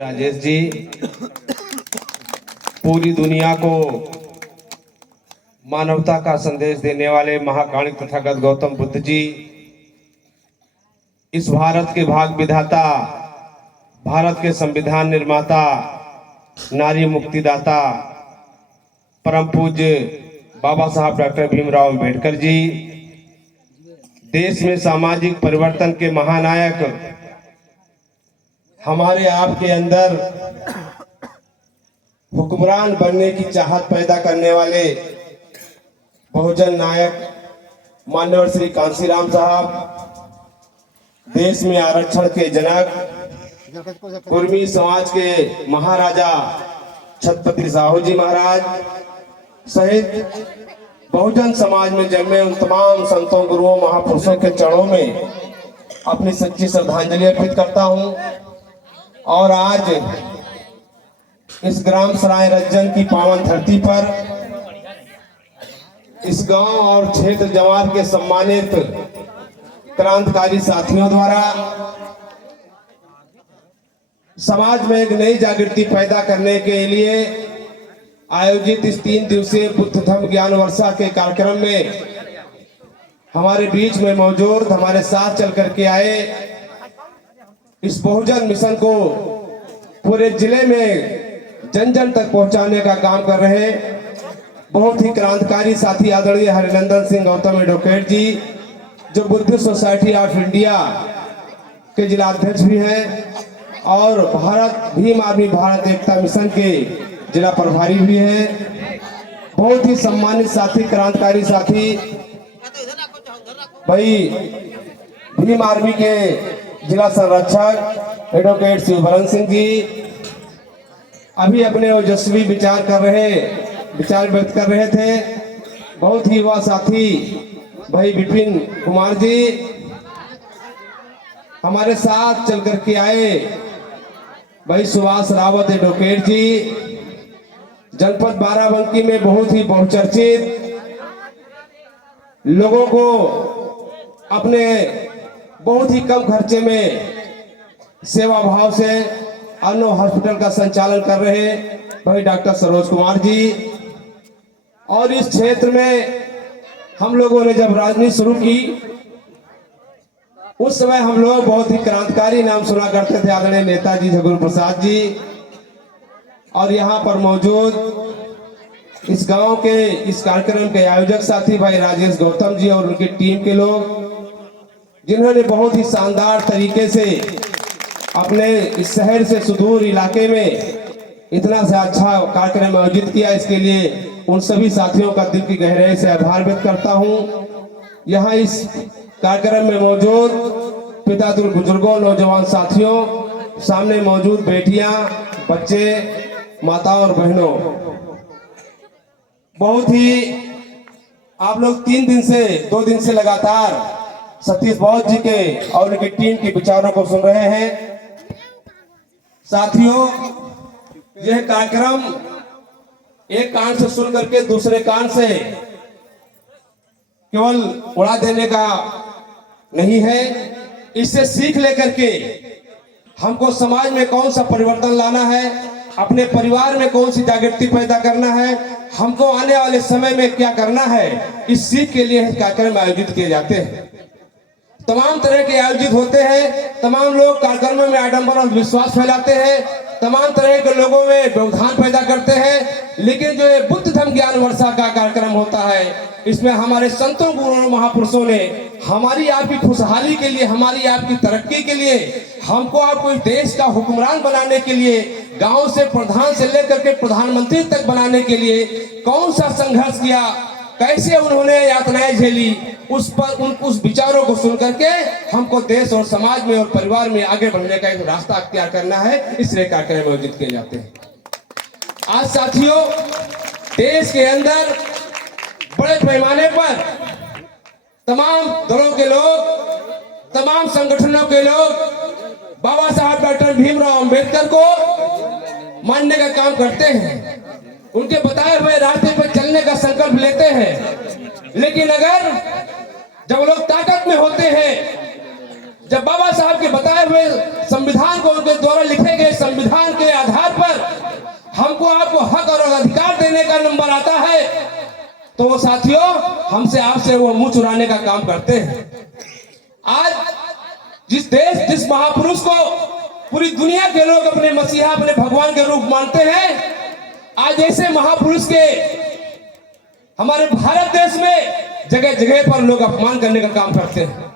राजेश जी पूरी दुनिया को मानवता का संदेश देने वाले महाकाणिक तथागत गौतम बुद्ध जी, इस भारत के भाग विधाता, भारत के संविधान निर्माता, नारी मुक्तिदाता, परम पूज्य बाबा साहब डॉक्टर भीमराव अंबेडकर जी, देश में सामाजिक परिवर्तन के महानायक, हमारे आपके अंदर हुक्मरान बनने की चाहत पैदा करने वाले बहुजन नायक मान्यवर श्री कांशीराम साहब, देश में आरक्षण के जनक, कुर्मी समाज के महाराजा छत्रपति साहू जी महाराज सहित बहुजन समाज में जन्मे उन तमाम संतों, गुरुओं, महापुरुषों के चरणों में अपनी सच्ची श्रद्धांजलि अर्पित करता हूं। और आज इस ग्राम सराय रज्जन की पावन धरती पर इस गांव और क्षेत्र जवार के सम्मानित क्रांतिकारी साथियों द्वारा समाज में एक नई जागृति पैदा करने के लिए आयोजित इस 3 दिवसीय बुद्ध धम्म ज्ञान वर्षा के कार्यक्रम में हमारे बीच में मौजूद, हमारे साथ चल करके आए, इस बहुजन मिशन को पूरे जिले में जन जन तक पहुंचाने का काम कर रहे बहुत ही क्रांतिकारी साथी आदरणीय हरिनंदन सिंह गौतम एडवोकेट जी, जो बुद्ध सोसाइटी ऑफ इंडिया के जिला अध्यक्ष भी हैं और भारत भीम आर्मी भारत एकता मिशन के जिला प्रभारी भी हैं। बहुत ही सम्मानित साथी, क्रांतिकारी साथी भाई भीम आर्मी के जिला संरक्षक एडवोकेट शिवभरण सिंह जी अभी अपने ओजस्वी विचार व्यक्त कर रहे थे। बहुत ही युवा साथी भाई विपिन कुमार जी हमारे साथ चल करके आए, भाई सुभाष रावत एडवोकेट जी, जनपद बाराबंकी में बहुत ही बहुचर्चित, लोगों को अपने बहुत ही कम खर्चे में सेवा भाव से अन्नो हॉस्पिटल का संचालन कर रहे भाई डॉक्टर सरोज कुमार जी। और इस क्षेत्र में हम लोगों ने जब राजनीति शुरू की उस समय हम लोग बहुत ही क्रांतिकारी नाम सुना करते थे, आदरणीय नेताजी झगुल प्रसाद जी। और यहाँ पर मौजूद इस गांव के इस कार्यक्रम के आयोजक साथी भाई राजेश गौतम जी और उनकी टीम के लोग, जिन्होंने बहुत ही शानदार तरीके से अपने इस शहर से सुदूर इलाके में इतना से अच्छा कार्यक्रम आयोजित किया, इसके लिए उन सभी साथियों का दिल की गहराई से आभार व्यक्त करता हूं। यहाँ इस कार्यक्रम में मौजूद पितादुल बुजुर्गों, नौजवान साथियों, सामने मौजूद बेटियां, बच्चे, माता और बहनों, बहुत ही आप लोग 2 दिन से लगातार सतीश बौद्ध जी के और उनकी टीम के विचारों को सुन रहे हैं। साथियों, यह कार्यक्रम एक कान से सुन करके दूसरे कान से केवल उड़ा देने का नहीं है, इससे सीख लेकर के हमको समाज में कौन सा परिवर्तन लाना है, अपने परिवार में कौन सी जागृति पैदा करना है, हमको आने वाले समय में क्या करना है, इस सीख के लिए कार्यक्रम आयोजित किए जाते हैं। तमाम तरह के आयोजित होते हैं, तमाम लोग कार्यक्रमों में आडंबर और विश्वास फैलाते हैं, तमाम तरह के लोगों में व्यवधान पैदा करते हैं, लेकिन जो ये बुद्ध धम्म ज्ञान वर्षा का कार्यक्रम होता है, इसमें हमारे संतों, गुरुओं, महापुरुषों ने हमारी आपकी खुशहाली के लिए, हमारी आपकी तरक्की के लिए, हमको आपको इस देश का हुक्मरान बनाने के लिए, गांव से प्रधान से लेकर के प्रधानमंत्री तक बनाने के लिए कौन सा संघर्ष किया, कैसे उन्होंने यातनाएं झेली, उस विचारों को सुन करके हमको देश और समाज में और परिवार में आगे बढ़ने का एक रास्ता अख्तियार करना है, इसलिए कार्यक्रम आयोजित किए जाते हैं। आज साथियों, देश के अंदर बड़े पैमाने पर तमाम दलों के लोग, तमाम संगठनों के लोग बाबा साहब डॉक्टर भीमराव अंबेडकर को मानने का काम करते हैं, उनके बताए हुए रास्ते पर चलने का संकल्प लेते हैं। लेकिन अगर जब लोग ताकत में होते हैं जब बाबा साहब के बताए हुए संविधान को, उनके द्वारा लिखे गए संविधान के आधार पर हमको आपको हक और अधिकार देने का नंबर आता है, तो वो साथियों हमसे आपसे वो मुंह चुराने का काम करते हैं। आज जिस देश, जिस महापुरुष को पूरी दुनिया के लोग अपने मसीहा, अपने भगवान के रूप मानते हैं, आज ऐसे महापुरुष के हमारे भारत देश में जगह जगह पर लोग अपमान करने का काम करते हैं।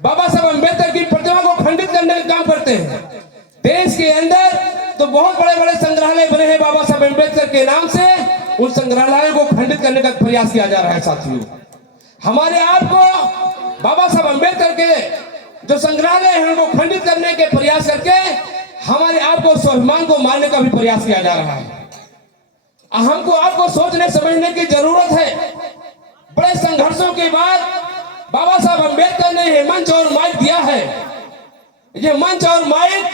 बाबा साहब अम्बेडकर की प्रतिमा को खंडित करने का काम करते हैं। देश के अंदर तो बहुत बड़े बड़े संग्रहालय बने हैं बाबा साहब अम्बेडकर के नाम से, उन संग्रहालयों को खंडित करने का प्रयास किया जा रहा है। साथियों, हमारे आपको बाबा साहब अम्बेडकर के जो संग्रहालय है उनको खंडित करने के प्रयास करके हमारे आपको स्वाभिमान को मारने का भी प्रयास किया जा रहा है। हमको आपको सोचने समझने की जरूरत है। बड़े संघर्षों के बाद बाबा साहब अम्बेडकर ने ये मंच और माइक दिया है। ये मंच और माइक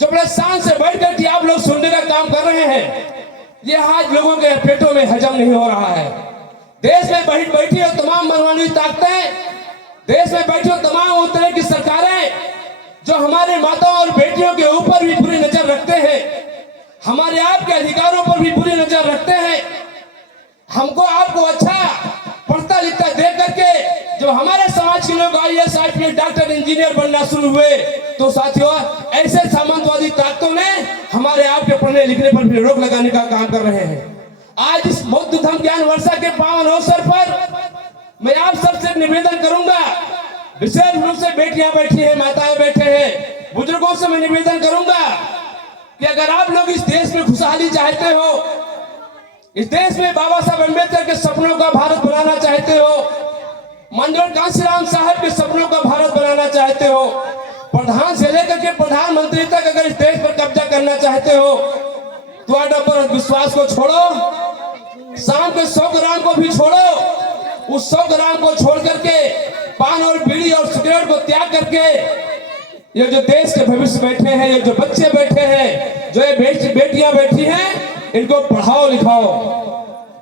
जो बड़े शान से बैठकर के आप लोग सुनने का काम कर रहे हैं, ये आज लोगों के पेटों में हजम नहीं हो रहा है। देश में बैठी हो तमाम मनमानी ताकतें, देश में बैठी हो तमाम उस तरह की सरकारें जो हमारे माताओं और बेटियों के ऊपर भी बुरी नजर रखते हैं, हमारे आपके अधिकारों पर भी बुरी नजर रखते हैं। हमको आपको अच्छा पढ़ता लिखता देख करके जो हमारे समाज के लोग IAS, IPS, डॉक्टर, इंजीनियर बनना शुरू हुए, तो साथियों ऐसे सामंतवादी ताकतों ने हमारे आपके पढ़ने लिखने पर भी रोक लगाने का काम कर रहे हैं। आज इस बौद्ध धर्म ज्ञान वर्षा के पावन अवसर पर मैं आप सबसे निवेदन करूंगा, विशेष रूप से बेटियां बैठी है, माताएं बैठे हैं, बुजुर्गों से मैं निवेदन करूंगा कि अगर आप लोग इस देश में खुशहाली चाहते हो, इस देश में बाबा साहब अम्बेडकर के सपनों का भारत बनाना चाहते हो, मंडल कांशीराम साहब के सपनों का भारत बनाना चाहते हो, प्रधान से लेकर के प्रधानमंत्री तक अगर इस देश पर कब्जा करना चाहते हो, तो आडम्बर विश्वास को छोड़ो, शाम के 100 ग्राम को भी छोड़ो। उस 100 ग्राम को छोड़ करके पान और बीड़ी और सिगरेट को त्याग करके ये जो देश के भविष्य बैठे हैं, ये जो बच्चे बैठे हैं, जो ये बेटियां बैठी हैं, इनको पढ़ाओ लिखाओ,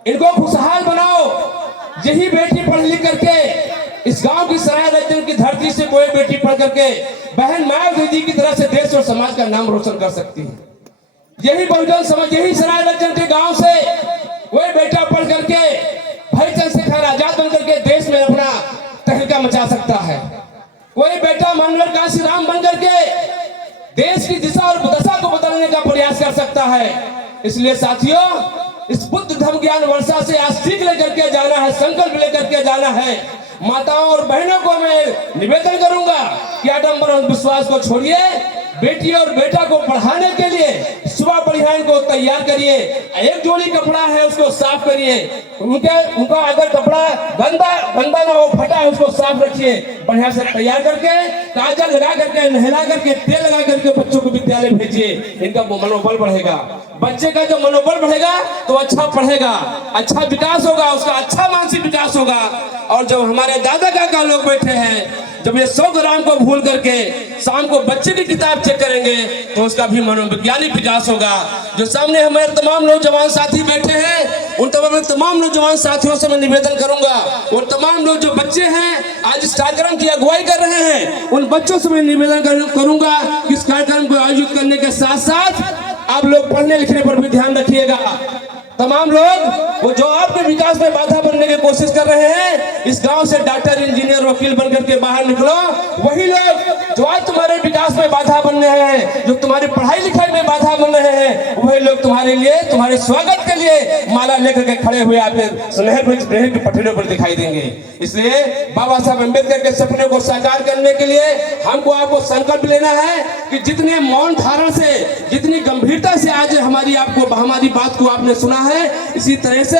इनको खुशहाल बनाओ। यही बेटी पढ़ लिख करके इस गांव की सराय रंजन की धरती से कोई बेटी पढ़ करके बहन मायावती जी की तरह से देश और समाज का नाम रोशन कर सकती है। यही बहुजन समाज, यही सराय रंजन के गांव से कोई बेटा पढ़ करके भाई चंद्रशेखर आजाद बन करके देश में अपना तहलका मचा सकता है। कोई बेटा मनोहर कांशीराम बन करके देश की दिशा और दशा को बदलने का प्रयास कर सकता है। इसलिए साथियों, इस बुद्ध धर्म ज्ञान वर्षा से आज सीख लेकर के जाना है, संकल्प लेकर के जाना है। माताओं और बहनों को मैं निवेदन करूंगा कि आडम्बर और विश्वास को छोड़िए, बेटी और बेटा को पढ़ाने के लिए सुबह परिहान को तैयार करिए। एक जोड़ी कपड़ा है उसको साफ करिए, उनका अगर कपड़ा गंदा ना हो, फटा है, उसको साफ रखिए, बढ़िया से तैयार करके काजल लगा करके नहला करके तेल लगा करके बच्चों को विद्यालय भेजिए। इनका मनोबल बढ़ेगा, बच्चे का जो मनोबल बढ़ेगा तो अच्छा पढ़ेगा, अच्छा विकास होगा, उसका अच्छा मानसिक विकास होगा। और जब हमारे दादा काका लोग बैठे हैं, जब ये 100 ग्राम को भूल करके शाम को बच्चे की किताब चेक करेंगे तो उसका भी मनोवैज्ञानिक विकास होगा। जो सामने हमारे तमाम नौजवान साथी बैठे हैं, उन तमाम नौजवान साथियों से मैं निवेदन करूंगा, और तमाम लोग जो बच्चे हैं आज इस कार्यक्रम की अगुवाई कर रहे हैं, उन बच्चों से मैं निवेदन करूंगा कि इस कार्यक्रम को आयोजित करने के साथ साथ आप लोग पढ़ने लिखने पर भी ध्यान रखिएगा। तमाम लोग वो जो आपके विकास में बाधा बनने की कोशिश कर रहे हैं, इस गांव से डॉक्टर, इंजीनियर, वकील बनकर के बाहर निकलो। वही लोग जो आज तुम्हारे विकास में बाधा बन रहे हैं, जो तुम्हारी पढ़ाई लिखाई में बाधा बन रहे हैं, वही लोग तुम्हारे लिए, तुम्हारे स्वागत के लिए माला लेकर के खड़े हुए आपके सुनहरे की पटरियों पर दिखाई देंगे। इसलिए बाबा साहब अम्बेडकर के सपने को साकार करने के लिए हमको आपको संकल्प लेना है कि जितने मौन धारण से, जितनी गंभीरता से आज हमारी बात को आपने सुना है, इसी तरह से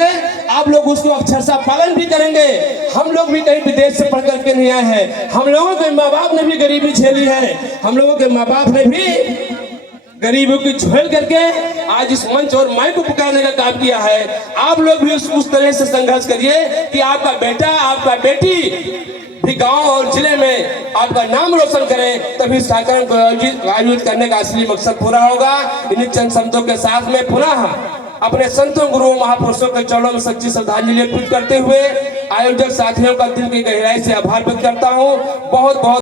आप लोग उसको अक्षरशः पालन भी करेंगे। हम लोग भी कहीं विदेश से पढ़ करके नहीं आए हैं, हम लोगों के माँ बाप ने भी गरीबी झेली है, हम लोगों के माँ बाप ने भी गरीबों की झेल करके आज इस मंच और माइक को पुकारने का काम किया है। आप लोग भी उस तरह से संघर्ष करिए कि आपका बेटा, आपका बेटी भी गांव और जिले में आपका नाम रोशन करें, तभी इस कार्यक्रम को आयोजित करने का असली मकसद पूरा होगा। इन्हीं चंद संतों के साथ में पुनः अपने संतों, गुरुओं, महापुरुषों के चरणों में सच्ची श्रद्धांजलि अर्पित करते हुए आयोजक साथियों का दिल की गहराई से आभार व्यक्त करता हूँ। बहुत बहुत